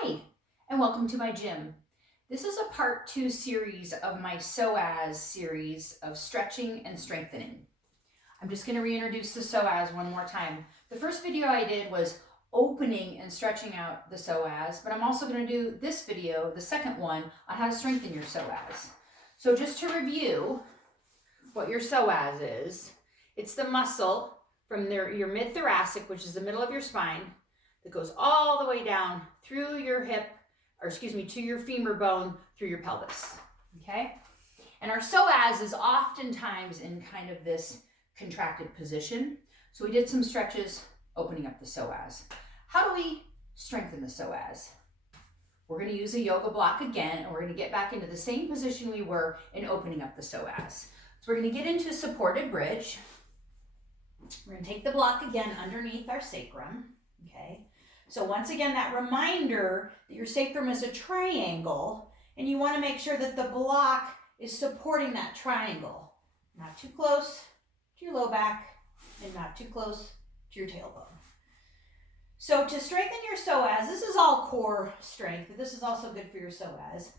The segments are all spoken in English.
Hi, and welcome to my gym. This is a part 2 series of my Psoas series of stretching and strengthening. I'm just going to reintroduce the Psoas one more time. The first video I did was opening and stretching out the Psoas, but I'm also going to do this video, the second one, on how to strengthen your Psoas. So just to review what your Psoas is, it's the muscle from your mid-thoracic, which is the middle of your spine, that goes all the way down through your to your femur bone, through your pelvis, okay? And our psoas is oftentimes in kind of this contracted position. So we did some stretches opening up the psoas. How do we strengthen the psoas? We're gonna use a yoga block again, and we're gonna get back into the same position we were in opening up the psoas. So we're gonna get into supported bridge. We're gonna take the block again underneath our sacrum, okay? So once again, that reminder that your sacrum is a triangle, and you want to make sure that the block is supporting that triangle. Not too close to your low back and not too close to your tailbone. So to strengthen your psoas, this is all core strength, but this is also good for your psoas.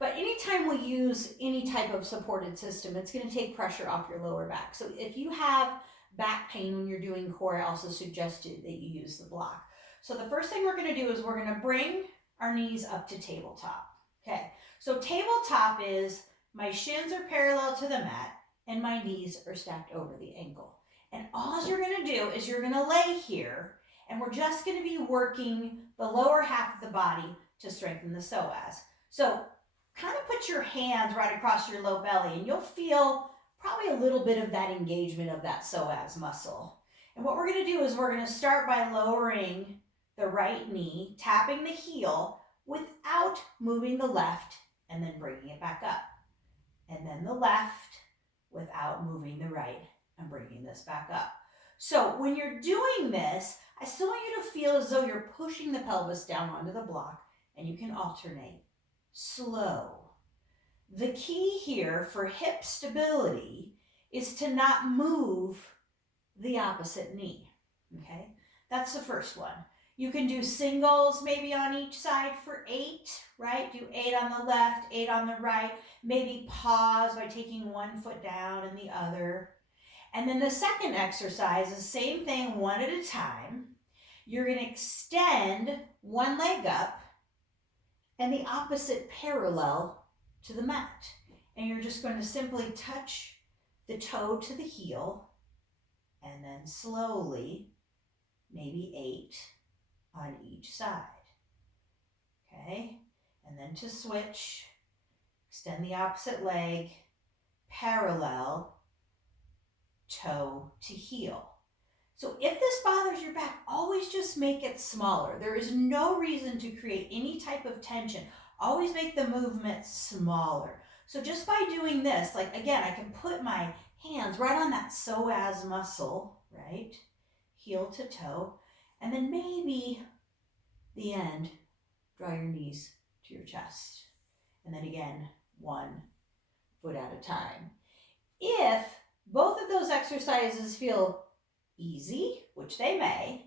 But anytime we use any type of supported system, it's going to take pressure off your lower back. So if you have back pain when you're doing core, I also suggested that you use the block. So the first thing we're going to do is we're going to bring our knees up to tabletop. Okay, so tabletop is my shins are parallel to the mat and my knees are stacked over the ankle. And all you're going to do is you're going to lay here, and we're just going to be working the lower half of the body to strengthen the psoas. So kind of put your hands right across your low belly, and you'll feel probably a little bit of that engagement of that psoas muscle. And what we're going to do is we're going to start by lowering the right knee, tapping the heel without moving the left, and then bringing it back up. And then the left without moving the right and bringing this back up. So when you're doing this, I still want you to feel as though you're pushing the pelvis down onto the block, and you can alternate. Slow. The key here for hip stability is to not move the opposite knee, okay? That's the first one. You can do singles maybe on each side for 8, right? Do 8 on the left, 8 on the right. Maybe pause by taking one foot down and the other. And then the second exercise is the same thing, one at a time. You're going to extend one leg up and the opposite parallel to the mat. And you're just going to simply touch the toe to the heel, and then slowly, maybe 8 on each side, okay? And then to switch, extend the opposite leg, parallel, toe to heel. So if this bothers your back, always just make it smaller. There is no reason to create any type of tension. Always make the movement smaller. So just by doing this, like again, I can put my hands right on that psoas muscle, right? Heel to toe. And then maybe the end, draw your knees to your chest. And then again, one foot at a time. If both of those exercises feel easy, which they may,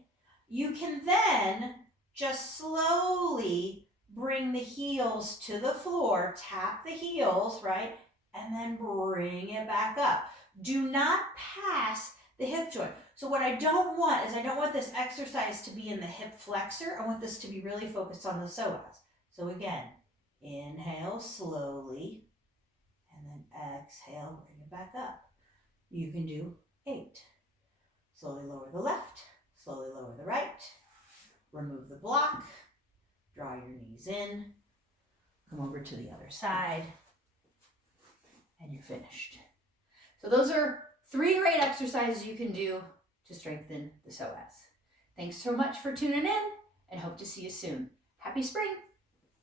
you can then just slowly bring the heels to the floor, tap the heels, right? And then bring it back up. Do not pass the hip joint. So what I don't want is I don't want this exercise to be in the hip flexor. I want this to be really focused on the psoas. So again, inhale slowly, and then exhale, bring it back up. You can do 8. Slowly lower the left, slowly lower the right, remove the block, draw your knees in, come over to the other side, and you're finished. So those are 3 great exercises you can do to strengthen the psoas. Thanks so much for tuning in, and hope to see you soon. Happy spring!